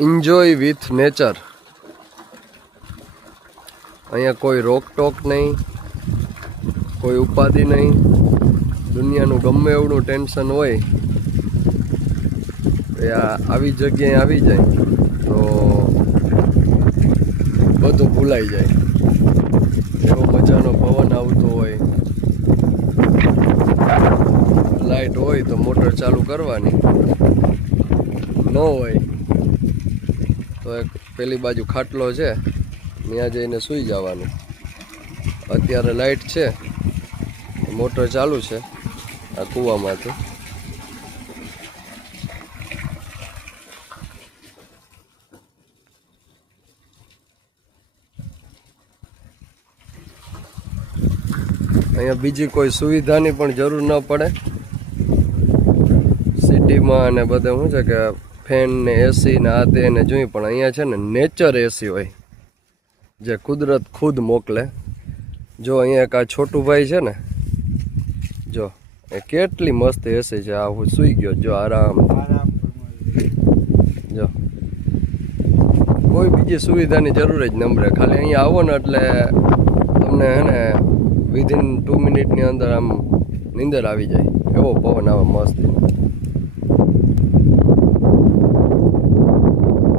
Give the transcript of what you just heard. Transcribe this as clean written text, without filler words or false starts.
Enjoy with nature. અહીંયા કોઈ રોકટોક નહીં, કોઈ ઉપાધિ નહીં. દુનિયાનું ગમે એવડું ટેન્શન હોય એ આવી જગ્યાએ આવી જાય તો બધું ભૂલાઈ જાય. એવો મજાનો પવન આવતો હોય, લાઈટ હોય તો મોટર ચાલુ કરવાની, ન હોય તો એક પેલી બાજુ ખાટલો છે ત્યાં જઈને સૂઈ જવાનું. અત્યારે લાઈટ છે, મોટર ચાલુ છે આ કૂવામાંથી. અહીંયા બીજી કોઈ સુવિધાની પણ જરૂર ન પડે. સિટીમાં અને બધે શું છે કે ફેન ને એસી ને આ તે ને જોઈ, પણ અહીંયા છે ને નેચર એસી હોય જે કુદરત ખુદ મોકલે. જો અહીંયા એક આ છોટુભાઈ છે ને, જો એ કેટલી મસ્ત એસી છે. આ હું સૂઈ ગયો જો આરામ. જો કોઈ બીજી સુવિધાની જરૂર જ ન પડે. ખાલી અહીંયા આવો ને એટલે તમને હે ને વિધિન 2 મિનિટની અંદર આમ નીંદર આવી જાય. એવો પવન આવે મસ્ત.